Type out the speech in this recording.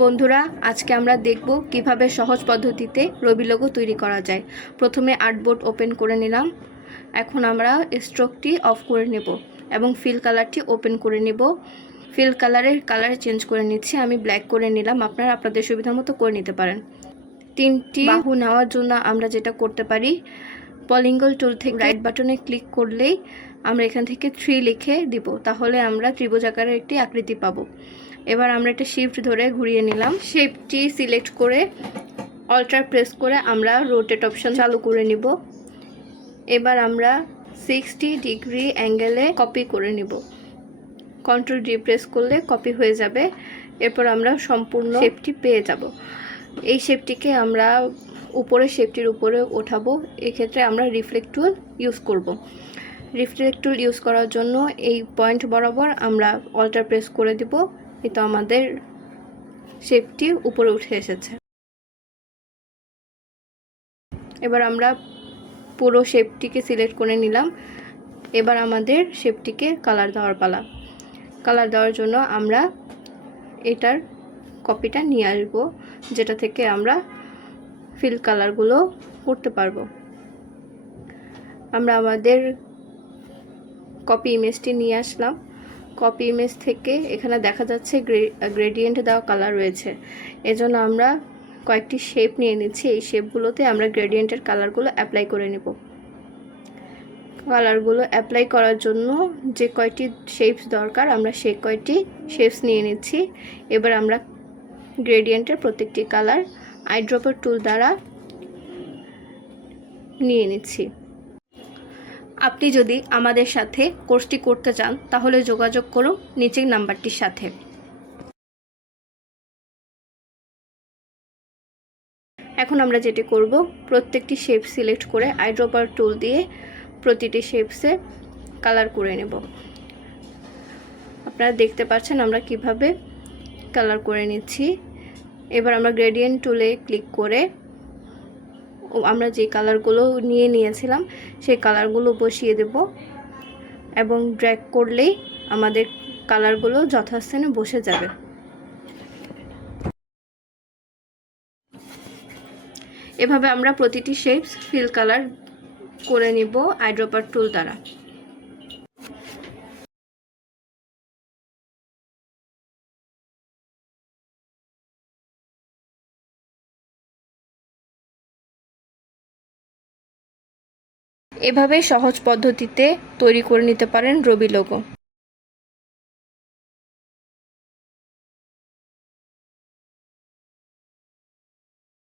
বন্ধুরা, আজকে আমরা দেখব কিভাবে সহজ পদ্ধতিতে রবি লোগো তৈরি করা যায়। প্রথমে আর্টবোর্ড ওপেন করে নিলাম। এখন আমরা স্ট্রোকটি অফ করে নেব এবং ফিল কালারটি ওপেন করে নেব। ফিল কালারের কালার চেঞ্জ করে নিচ্ছি, আমি ব্ল্যাক করে নিলাম। আপনারা আপনাদের সুবিধা মতো করে নিতে পারেন। তিনটি বাহু নেওয়ার জন্য আমরা যেটা করতে পারি, পলিঙ্গল টুল থেকে রাইট বাটনে ক্লিক করলেই আমরা এখান থেকে 3 লিখে দিব, তাহলে আমরা ত্রিভুজ আকারের একটি আকৃতি পাবো। এবার আমরা একটা শিফট ধরে ঘুরিয়ে নিলাম। শেপটি সিলেক্ট করে অল্টার প্রেস করে আমরা রোটেট অপশন চালু করে নিব। এবার আমরা 60 ডিগ্রি অ্যাঙ্গেলে কপি করে নিব। কন্ট্রোল ডি প্রেস করলে কপি হয়ে যাবে। এরপর আমরা সম্পূর্ণ শেপটি পেয়ে যাব। এই শেপটিকে আমরা উপরে শেপটির উপরে ওঠাবো। এক্ষেত্রে আমরা রিফ্লেক্ট টুল ইউজ করব। রিফ্লেক্ট টুল ইউজ করার জন্য এই পয়েন্ট বরাবর আমরা অল্টার প্রেস করে দিব। এটা আমাদের শেপটি উপরে উঠে এসেছে। এবার আমরা পুরো শেপটিকে সিলেক্ট করে নিলাম। এবার আমাদের শেপটিকে কালার দেওয়ার পালা। কালার দেওয়ার জন্য আমরা এটার কপিটা নিয়ে আসবো, যেটা থেকে আমরা ফিল কালারগুলো করতে পারবো। আমরা আমাদের কপি ইমেজটি নিয়ে আসলাম। কপি ইমেজ থেকে এখানে দেখা যাচ্ছে গ্রেডিয়েন্ট দেওয়া কালার রয়েছে। এজন্য আমরা কয়েকটি শেপ নিয়ে নিচ্ছি। এই শেপগুলোতে আমরা গ্রেডিয়েন্টের কালারগুলো অ্যাপ্লাই করে নেব। কালারগুলো অ্যাপ্লাই করার জন্য যে কয়টি শেপস দরকার আমরা সেই কয়টি শেপস নিয়ে নিচ্ছি। এবার আমরা গ্রেডিয়েন্টের প্রত্যেকটি কালার আইড্রপার টুল দ্বারা নিয়ে নিচ্ছি। আপনি যদি আমাদের সাথে কোর্সটি করতে চান তাহলে যোগাযোগ করুন নিচের নাম্বারটির সাথে। এখন আমরা যেটি করব, প্রত্যেকটি শেপ সিলেক্ট করে আইড্রপার টুল দিয়ে প্রতিটি শেপসে কালার করে নেব। আপনারা দেখতে পাচ্ছেন আমরা কিভাবে কালার করে নিচ্ছি। এবার আমরা গ্রেডিয়েন্ট টুলে ক্লিক করে আমরা যে কালারগুলো নিয়েছিলাম সেই কালারগুলো বসিয়ে দেব এবং ড্র্যাগ করলেই আমাদের কালারগুলো যথাস্থানে বসে যাবে। এভাবে আমরা প্রতিটি শেপস ফিল কালার করে নিব আইড্রপার টুল দ্বারা। এভাবে সহজ পদ্ধতিতে তৈরি করে নিতে পারেন রবি লোগো।